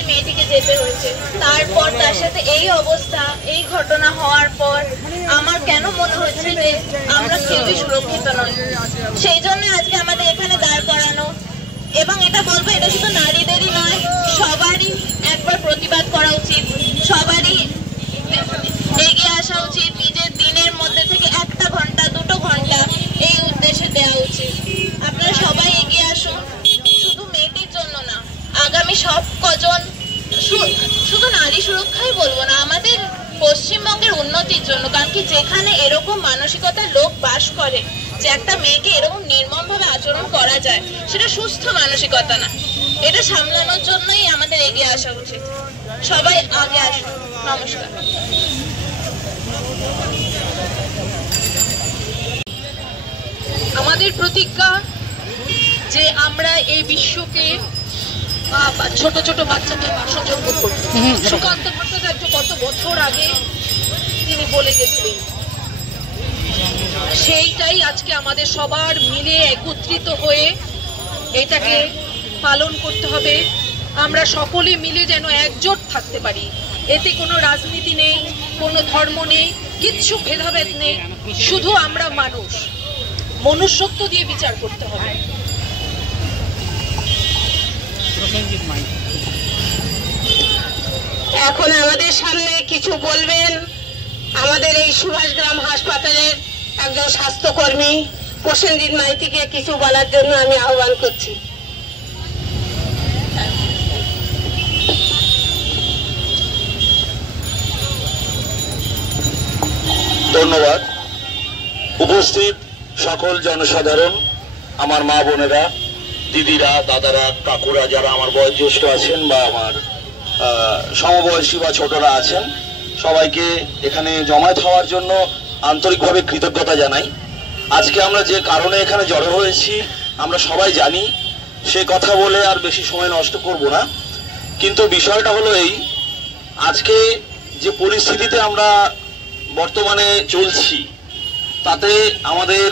যে মেয়েটিকে যেতে হয়েছে, তারপর তার সাথে এই অবস্থা, এই ঘটনা হওয়ার পর আমার কেন মনে হচ্ছে যে আমরা কেউই সুরক্ষিত নই। সেই জন্য আজকে আমাদের এখানে দাঁড় করানো, এবং এটা বলবো এটা শুধু নারীদেরই নয়, সবারই একবার প্রতিবাদ করা উচিত, সবারই এগিয়ে আসা উচিত, নিজের দিনের মধ্যে থেকে 1 ঘন্টা 2 ঘন্টা এই উদ্দেশ্যে দেওয়া উচিত। আপনারা সবাই এগিয়ে আসুন, শুধু মেয়েটির জন্য না, আগামী সব কজন, শুধু নারী সুরক্ষাই বলবো না, আমাদের পশ্চিমবঙ্গের উন্নতির জন্য। কারণ কি যেখানে এরকম মানসিকতার লোক বাস করে যে একটা মেয়েকে এরকম নির্মমভাবে আচরণ করা যায়, সেটা সুস্থ মানসিকতা না। এটা সামলানোর জন্যই আমাদের এগিয়ে আসা উচিত। সবাই আগে আসুন। নমস্কার। আমাদের প্রতিজ্ঞা যে আমরা এই বিশ্বকে ছোট ছোট বাচ্চাদের বাসযোগ্য করব। সুকান্ত ভট্টাচার্য কত বছর আগে তিনি বলে গেছিলেন, সেইটাই আজকে আমাদের সবার মিলে একত্রিত হয়ে এটাকে পালন করতে হবে। আমরা সকলে মিলে যেন একজোট থাকতে পারি। এতে কোনো রাজনীতি নেই, কোনো ধর্ম নেই, কিচ্ছু ভেদাভেদ নেই, শুধু আমরা মানুষ, মনুষ্যত্ব দিয়ে বিচার করতে হবে। এখন আমাদের সামনে কিছু বলবেন আমাদের এই সুভাষগ্রাম হাসপাতালের একজন স্বাস্থ্যকর্মী প্রসেনজিৎ মাইতিকে কিছু বলার জন্য আমি আহ্বান করছি। ধন্যবাদ। উপস্থিত সকল জনসাধারণ, আমার মা বোনেরা, দিদিরা, দাদারা, কাকুরা, যারা আমার বয়োজ্যেষ্ঠ আছেন বা আমার সমবয়সী বা ছোটরা আছেন, সবাইকে এখানে জমায়েত হওয়ার জন্য আন্তরিকভাবে কৃতজ্ঞতা জানাই। আজকে আমরা যে কারণে এখানে জড়ো হয়েছি আমরা সবাই জানি, সে কথা বলে আর বেশি সময় নষ্ট করব না। কিন্তু বিষয়টা হলো এই, আজকে যে পরিস্থিতিতে আমরা বর্তমানে চলছি, তাতে আমাদের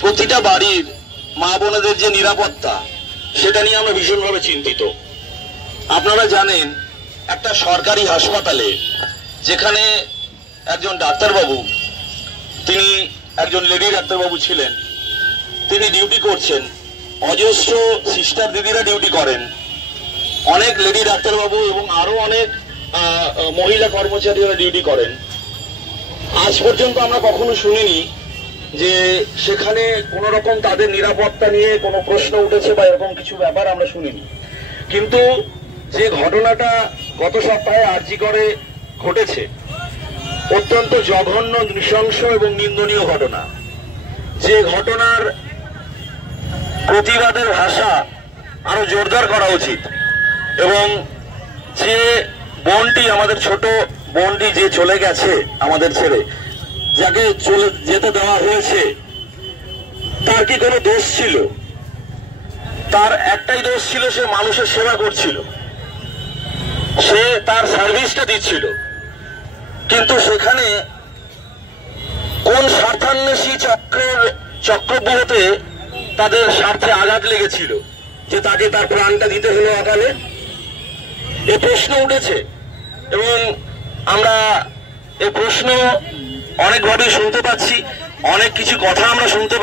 প্রতিটা বাড়ির মা বোনেদের যে নিরাপত্তা, সেটা নিয়ে আমরা ভীষণভাবে চিন্তিত। আপনারা জানেন, একটা সরকারি হাসপাতালে যেখানে একজন ডাক্তারবাবু, তিনি একজন লেডি ডাক্তারবাবু ছিলেন, তিনি ডিউটি করছেন, অজস্র সিস্টার দিদিরা ডিউটি করেন, অনেক লেডি ডাক্তারবাবু এবং আরো অনেক মহিলা কর্মচারীরা ডিউটি করেন। আজ পর্যন্ত আমরা কখনো শুনিনি যে সেখানে কোন রকম তাদের নিরাপত্তা নিয়ে কোনো প্রশ্ন উঠেছে বা এরকম কিছু ব্যাপার আমরা শুনিনি। কিন্তু যে ঘটনাটা গত সপ্তাহে আরজি করে ঘটেছে, অত্যন্ত জঘন্য, নৃশংস এবং নিন্দনীয় ঘটনা। যে ঘটনার প্রতিবাদের ভাষা আরো জোরদার করা উচিত, এবং যে বোনটি, আমাদের ছোট বোনটি যে চলে গেছে আমাদের ছেড়ে, যাকে চলে যেতে দেওয়া হয়েছে, তার কি কোনো দোষ ছিল? তার একটাই দোষ ছিল, সে মানুষের সেবা করছিল, সে তার সার্ভিসটা দিচ্ছিল। কিন্তু সেখানে কোন স্বার্থান্বেষী চক্রব্যূহতে তাদের স্বার্থে আঘাত লেগেছিল যে তাকে তার প্রাণটা দিতে হলো অকালে? এ প্রশ্ন উঠেছে, এবং আমরা এ প্রশ্ন অনেকভাবে শুনতে পাচ্ছি, অনেক কিছু কথা আমরা শুনতে পাচ্ছি।